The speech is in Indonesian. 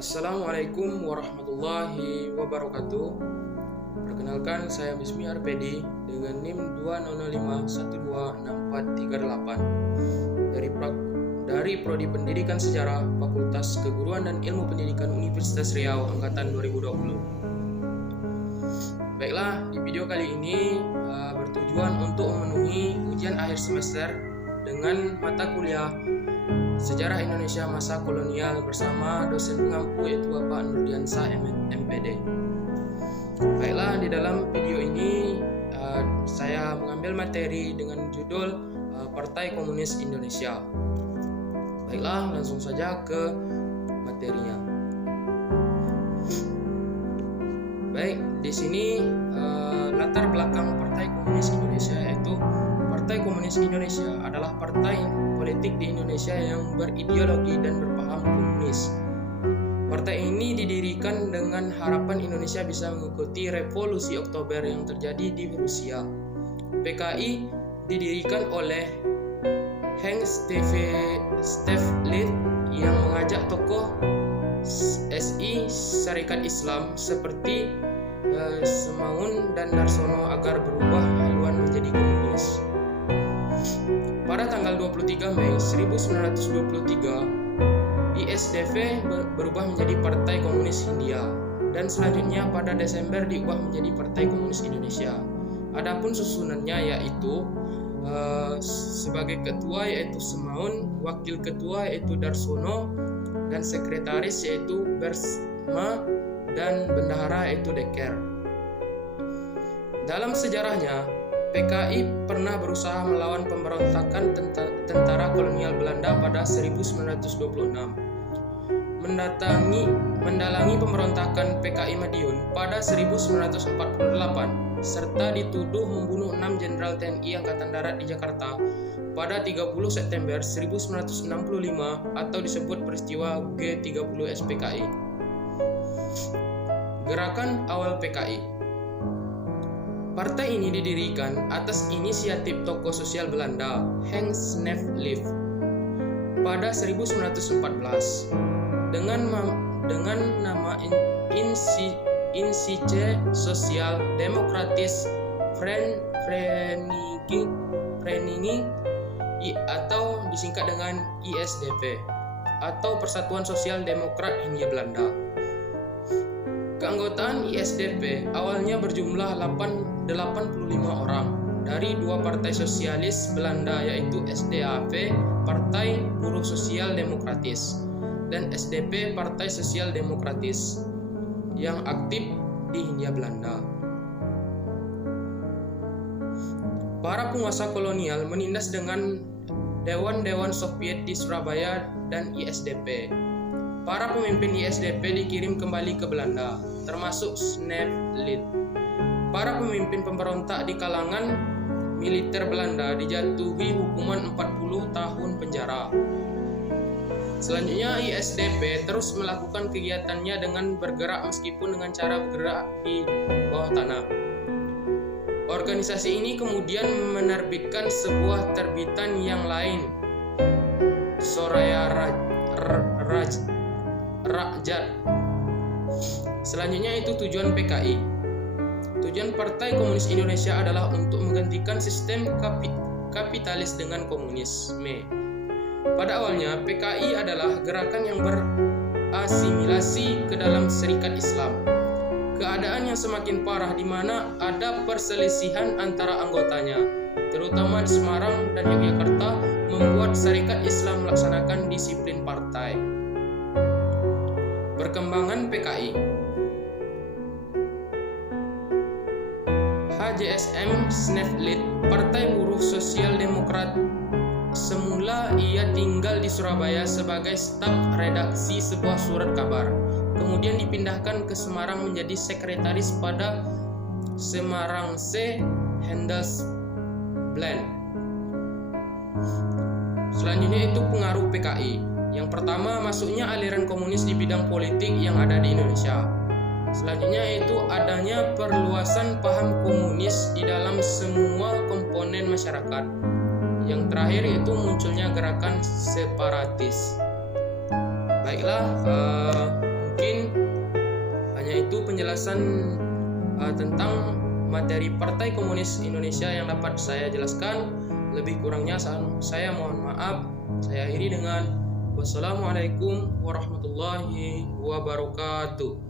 Assalamualaikum warahmatullahi wabarakatuh. Perkenalkan, saya Mismi Arpedi dengan NIM 205126438 dari Prodi Pendidikan Sejarah Fakultas Keguruan dan Ilmu Pendidikan Universitas Riau angkatan 2020. Baiklah, di video kali ini bertujuan untuk memenuhi ujian akhir semester dengan mata kuliah Sejarah Indonesia Masa Kolonial bersama dosen pengampu yaitu Bapak Nurdiansyah MPD. Baiklah, di dalam video ini saya mengambil materi dengan judul Partai Komunis Indonesia. Baiklah, langsung saja ke materinya. Baik, di sini latar belakang Partai Komunis Indonesia yaitu Partai Komunis Indonesia adalah partai politik di Indonesia yang berideologi dan berpaham komunis. Partai ini didirikan dengan harapan Indonesia bisa mengikuti revolusi Oktober yang terjadi di Rusia. PKI didirikan oleh Heinz Stefflid yang mengajak tokoh SI Syarikat Islam seperti Semaun dan Darsono agar berubah haluan menjadi komunis. Pada tanggal 23 Mei 1923, ISDV berubah menjadi Partai Komunis Hindia dan selanjutnya pada Desember diubah menjadi Partai Komunis Indonesia. Adapun susunannya yaitu sebagai ketua yaitu Semaun, wakil ketua yaitu Darsono, dan sekretaris yaitu Bersma, dan bendahara yaitu Dekker. Dalam sejarahnya, PKI pernah berusaha melawan pemberontakan tentara kolonial Belanda pada 1926. Mendalangi pemberontakan PKI Madiun pada 1948 serta dituduh membunuh 6 jenderal TNI Angkatan Darat di Jakarta pada 30 September 1965 atau disebut peristiwa G30 SPKI. Gerakan awal PKI. Partai ini didirikan atas inisiatif tokoh sosial Belanda Heinz Stefflid pada 1914 dengan nama Instituut Sosial Demokratis Vereniging atau disingkat dengan ISDV atau Persatuan Sosial Demokrat Hindia Belanda. Keanggotaan ISDP awalnya berjumlah 85 orang dari dua partai sosialis Belanda yaitu SDAV Partai Buruh Sosial Demokratis dan SDP Partai Sosial Demokratis yang aktif di Hindia Belanda. Para penguasa kolonial menindas dengan dewan-dewan Soviet di Surabaya dan ISDP. Para pemimpin ISDP dikirim kembali ke Belanda, termasuk Stefflid. Para pemimpin pemberontak di kalangan militer Belanda dijatuhi hukuman 40 tahun penjara. Selanjutnya ISDP terus melakukan kegiatannya dengan bergerak meskipun dengan cara bergerak di bawah tanah. Organisasi ini kemudian menerbitkan sebuah terbitan yang lain, Soraya Rakyat. Selanjutnya itu tujuan PKI. Tujuan Partai Komunis Indonesia adalah untuk menggantikan sistem kapitalis dengan komunisme. Pada awalnya PKI adalah gerakan yang berasimilasi ke dalam Serikat Islam. Keadaan yang semakin parah di mana ada perselisihan antara anggotanya, terutama di Semarang dan Yogyakarta, membuat Serikat Islam melaksanakan disiplin partai. Perkembangan PKI. HJSM Stefflid, Partai Buruh Sosial Demokrat. Semula ia tinggal di Surabaya sebagai staf redaksi sebuah surat kabar. Kemudian dipindahkan ke Semarang menjadi sekretaris pada Semarangse Handelsblad. Selanjutnya itu pengaruh PKI. Yang pertama, masuknya aliran komunis di bidang politik yang ada di Indonesia. Selanjutnya itu adanya perluasan paham komunis di dalam semua komponen masyarakat. Yang terakhir itu munculnya gerakan separatis. Baiklah, mungkin hanya itu penjelasan tentang materi Partai Komunis Indonesia yang dapat saya jelaskan. Lebih kurangnya saya mohon maaf. Saya akhiri dengan wassalamualaikum warahmatullahi wabarakatuh.